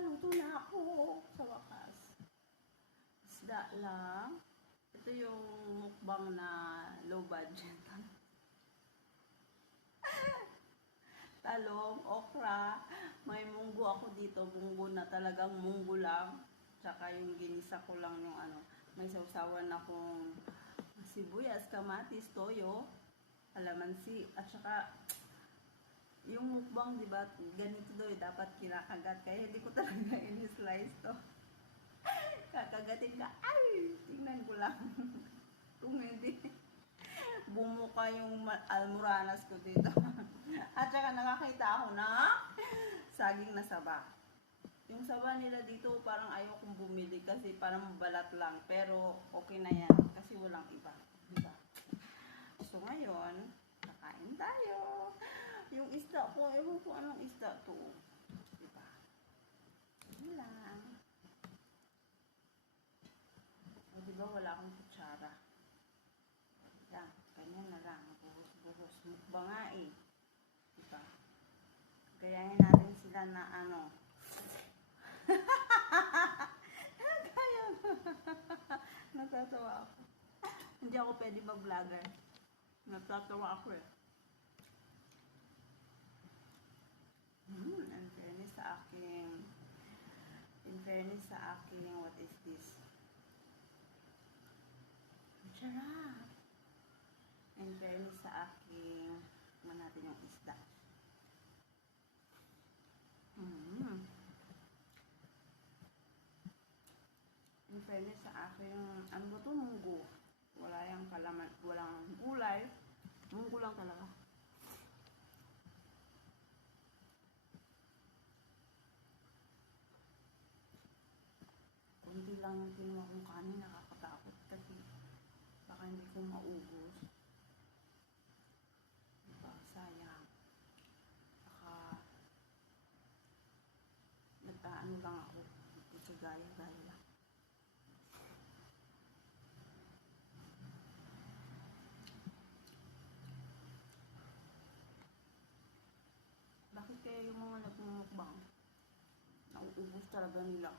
nakaluto na ako sa wakas. Isda lang. Ito yung mukbang na low budget. Talong, okra, may munggo ako dito. Munggo na talagang munggo lang. Tsaka yung ginisa ko lang yung ano. May sausawan akong sibuyas, kamatis, toyo, alamansi, at saka yung mukbang, di ba, ganito daw dapat kinakagat. Kaya hindi ko talaga in-slice to. Kakagatin ka, ay, tingnan ko lang. Kung hindi, bumuka yung almoranas ko dito. At saka nakakita ako na saging na saba. Yung saba nila dito parang ayaw kong bumili kasi parang balat lang. Pero okay na yan kasi walang iba. Diba? So ngayon, kakain tayo. Yung isda ko, ewan ko anong isda to. Diba? Yun lang. O diba wala akong kutsara. Yan, ganyan na lang. Buhos-buhos. Mukbang nga eh. Diba? Gayahin natin sila na ano. Kaya natatawa ako. Hindi ako pwede mag-vlogger. Natatawa ako eh. In fairness sa aking, what is this? Charap! In fairness sa aking, natin yung isda. In fairness sa aking, ano ba ito? Munggo. Wala yung kalaman, walang gulay. Munggo lang talaga. Kunti lang yung kinuha kong kanin, nakakatakot kasi baka hindi ko maubos. Diba? Sayang. Baka nagtaano lang ako. Kasi gaya-gaya lang. Bakit kaya yung mga nagmumukbang nauubos talaga nila?